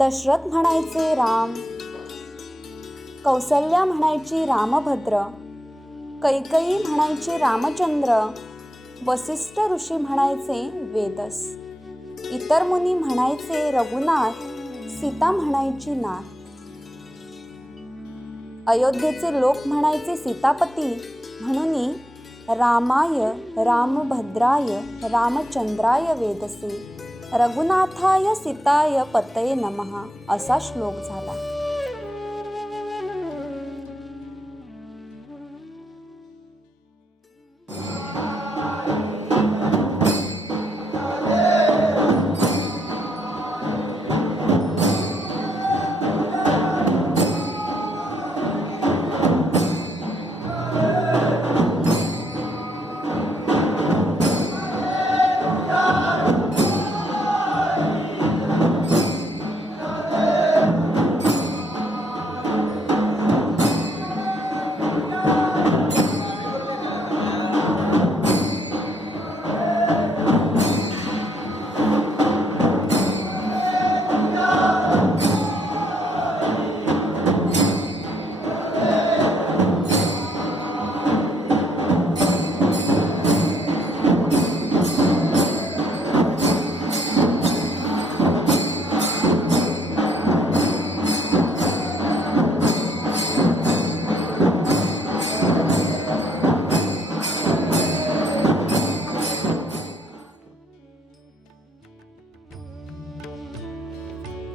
दशरथ म्हणायचे राम, कौसल्या म्हणायची रामभद्र, कैकेयी म्हणायची रामचंद्र, वसिष्ठ ऋषी म्हणायचे वेदस, इतर मुनी म्हणायचे रघुनाथ, सीता म्हणायची नाथ. अयोध्येचे लोक म्हणायचे सीतापती, म्हणून रामाय रामभद्राय रामचंद्राय वेदसे रघुनाथाय सीताय पतये नमः असा श्लोक झाला.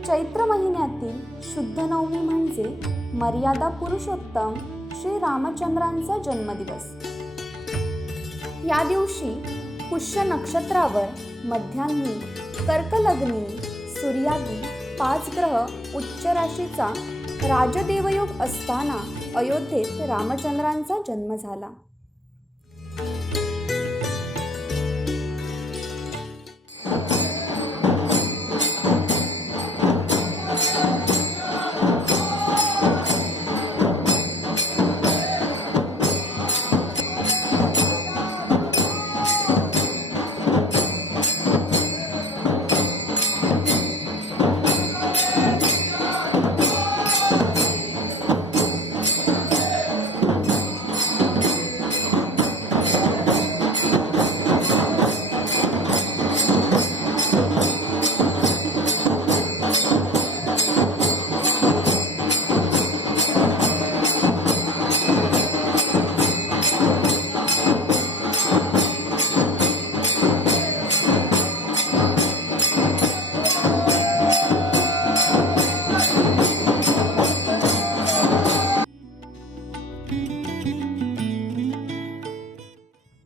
चैत्र महिन्यातील शुद्ध नवमी म्हणजे मर्यादा पुरुषोत्तम श्री रामचंद्रांचा जन्मदिवस. या दिवशी पुष्य नक्षत्रावर मध्यान्ही कर्कलग्नी सूर्यादी 5 ग्रह उच्च राशीचा राजदेवयोग असताना अयोध्येत रामचंद्रांचा जन्म झाला.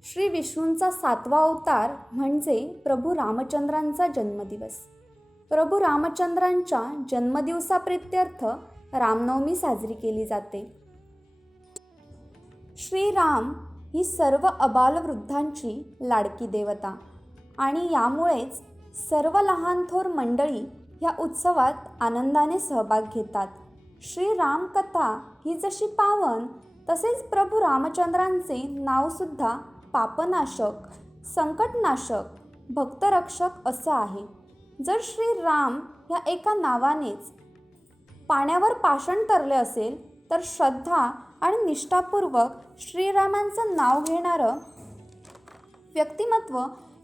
श्री विष्णूंचा 7वा अवतार म्हणजे प्रभू रामचंद्रांचा जन्मदिवस. प्रभू रामचंद्रांच्या जन्मदिवसाप्रित्यर्थ रामनवमी साजरी केली जाते. श्रीराम ही सर्व अबालवृद्धांची लाडकी देवता आणि यामुळेच सर्व लहान थोर मंडळी या उत्सवात आनंदाने सहभाग घेतात. श्रीराम कथा ही जशी पावन, तसेच प्रभू रामचंद्रांचे नावसुद्धा पापनाशक, संकटनाशक, भक्तरक्षक असं आहे. जर श्रीराम या एका नावानेच पाण्यावर पाषाण तरले असेल, तर श्रद्धा आणि निष्ठापूर्वक श्रीरामांचं नाव घेणारं व्यक्तिमत्व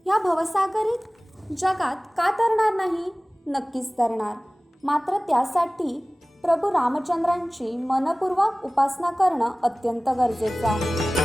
या भवसागरीत जगात का तरणार नाही? नक्कीच तरणार. मात्र त्यासाठी प्रभू रामचंद्रांची मनपूर्वक उपासना करणं अत्यंत गरजेचं आहे.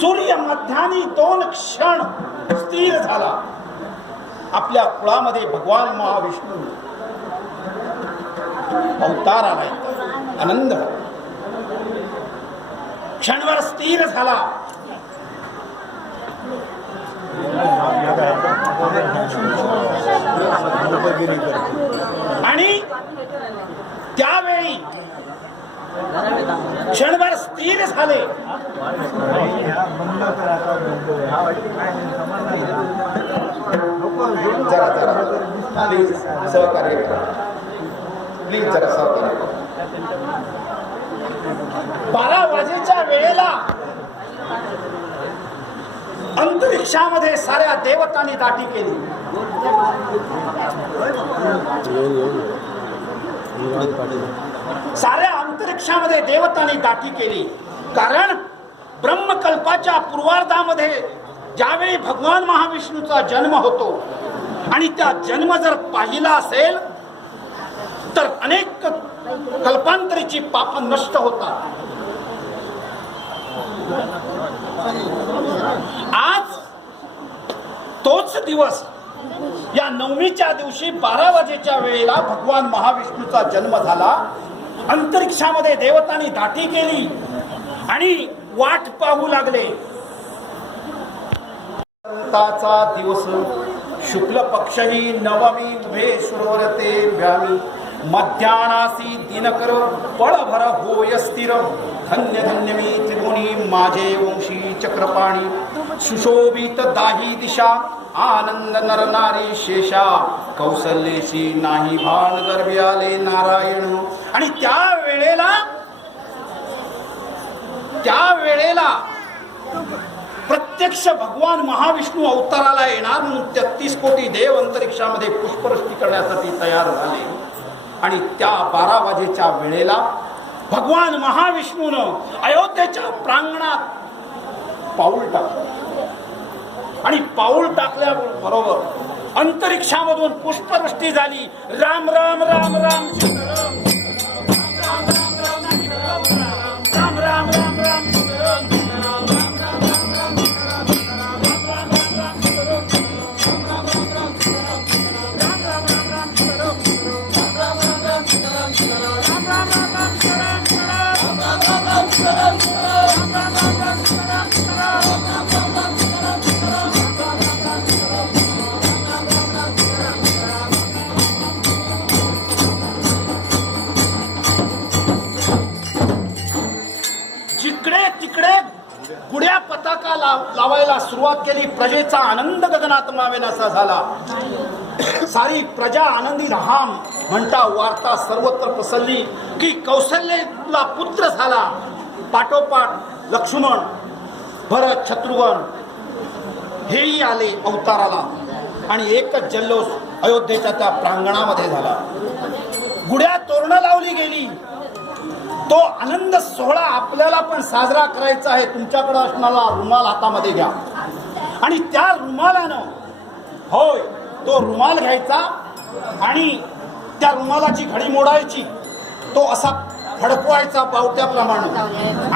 सूर्य मध्यानी 2 क्षण स्थिर झाला. आपल्या कुळामध्ये भगवान महाविष्णू अवतार आलाय. आनंद क्षणभर स्थिर झाला. आणि त्यावेळी क्षणभर स्थिर झाले. जरा प्लीज सहकार्य करा. प्लीज जरा सहकार्य करा. 12 वाजेच्या वेळेला अंतरिक्षामध्ये साऱ्या देवतांनी दाटी केली. साऱ्या अंतरिक्षामध्ये देवतांनी दाटी केली. कारण ब्रह्मकल्पाच्या पूर्वार्धामध्ये ज्यावेळी भगवान महाविष्णूचा जन्म होतो आणि त्या जन्म जर पाहिला असेल तर अनेक कल्पांतरीची पाप नष्ट होतात. आज तोच दिवस या नवमीच्या दिवशी 12 वाजेच्या वेळेला भगवान महाविष्णूचा जन्म झाला. अंतरिक्षामध्ये देवतांनी दाटी केली आणि वाट पाहू लागले. ताचा दिवस शुक्ल पक्षही नवमी उभे सुरवरते व्यामी मध्यानासी दिनकर पळभर होय स्थिर धन्य धन्य मी त्रिगुणी माझे वंशी चक्रपाणी सुशोभित दाही दिशा आनंद नर नारी शेषा कौशल्येशी नाही भान गर्भी आले नारायण. आणि त्या वेळेला प्रत्यक्ष भगवान महाविष्णू अवताराला येणार म्हणून 33 कोटी देव अंतरिक्षामध्ये पुष्पवृष्टी करण्यासाठी तयार झाले. आणि त्या 12 वाजेच्या वेळेला भगवान महाविष्णूनं अयोध्येच्या प्रांगणात पाऊल टाकलं. आणि पाऊल टाकल्याबरोबर अंतरिक्षामधून पुष्पवृष्टी झाली. राम राम राम राम राम राम राम राम गुड्या पताका लावायला सुरुवात केली. प्रजेचा आनंद गगनात मावेनासा झाला. सारी प्रजा आनंदी राहाम म्हणता वार्ता सर्वत्र पसरली की कौशल्यला पुत्र झाला. पाठोपाठ लक्ष्मण भरत शत्रुघ्न हेही आले अवताराला. आणि एकच जल्लोष अयोध्येच्या त्या प्रांगणामध्ये झाला. गुड्या तोरणं लावली गेली. तो आनंद सोहळा आपल्याला पण साजरा करायचा आहे. तुमच्याकडे असणारा रुमाल हातामध्ये घ्या आणि त्या रुमालानं होय तो रुमाल घ्यायचा आणि त्या रुमालाची घडी मोडायची. तो असा फडकवायचा पावट्याप्रमाणे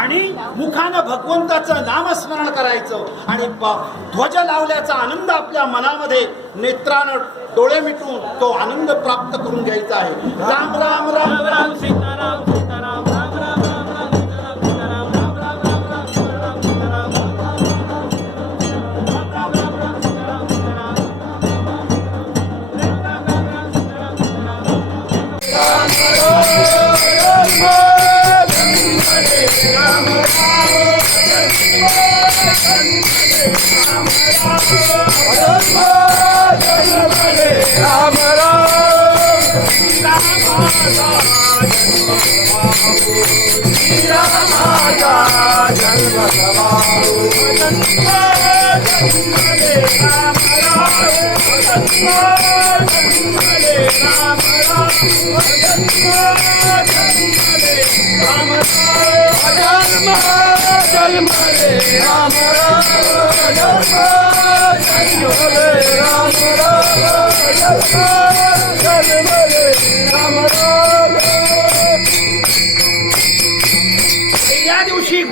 आणि मुखानं भगवंताचं नामस्मरण करायचं आणि ध्वज लावल्याचा आनंद आपल्या मनामध्ये नेत्रानं डोळे मिटून तो आनंद प्राप्त करून घ्यायचा आहे. राम राम राम राम सीताराम सीताराम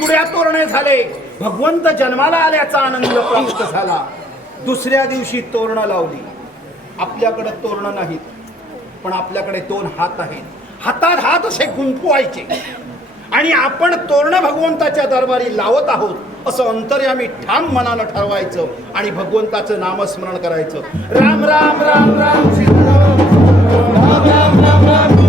गुढ्या तोरणे झाले. भगवंत जन्माला आल्याचा आनंद प्राप्त झाला. दुसऱ्या दिवशी तोरणं लावली. आपल्याकडे तोरणं नाहीत, पण आपल्याकडे 2 हात आहेत. हातात हात असे गुंफवायचे आणि आपण तोरणं भगवंताच्या दरबारी लावत आहोत असं अंतर्यामी ठाम मनानं ठरवायचं आणि भगवंताचं नामस्मरण करायचं. राम राम राम राम सीताराम, राम राम राम राम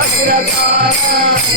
रक्षकान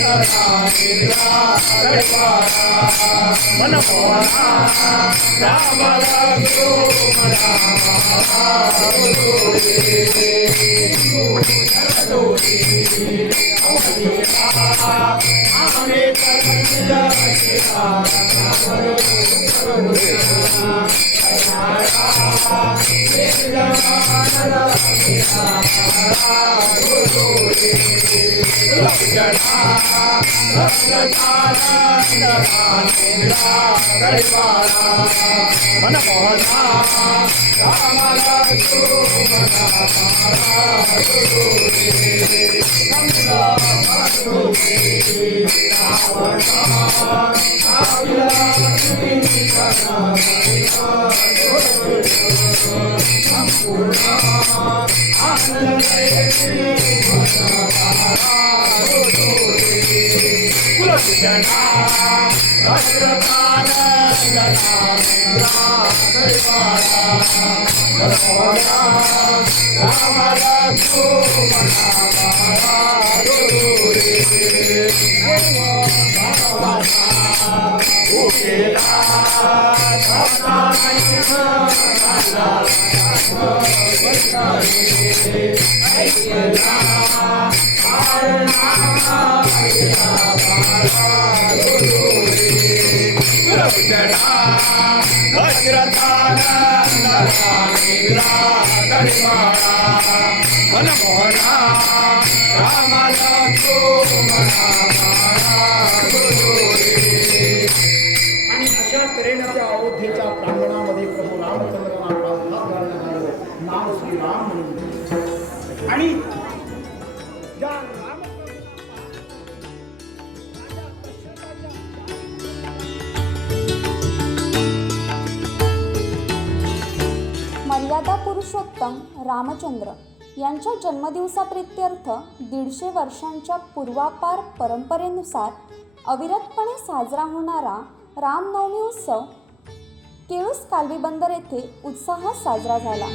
आणि अशा तऱ्हेने त्या अयोध्येच्या प्रांगणामध्ये प्रभू रामचंद्रांना प्रार्थना करण्यात आलं, नाम श्रीराम म्हणून. आणि या मर्यादा पुरुषोत्तम रामचंद्र यांच्या जन्मदिवसाप्रित्यर्थ 150 वर्षांच्या पूर्वापार परंपरेनुसार अविरतपणे साजरा होणारा रामनवमी उत्सव केळूस कालवी बंदर येथे उत्साहात साजरा झाला.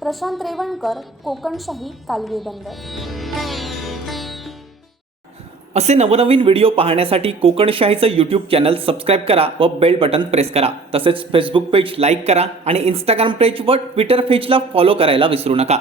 प्रशांत रेवणकर, कोकणशाही, कालवी बंदर. असे नवनवीन व्हिडिओ पाहण्यासाठी कोकणशाहीचं यूट्यूब चॅनल सबस्क्राईब करा व बेल बटन प्रेस करा. तसेच फेसबुक पेज लाईक करा आणि इंस्टाग्राम पेज व ट्विटर पेजला फॉलो करायला विसरू नका.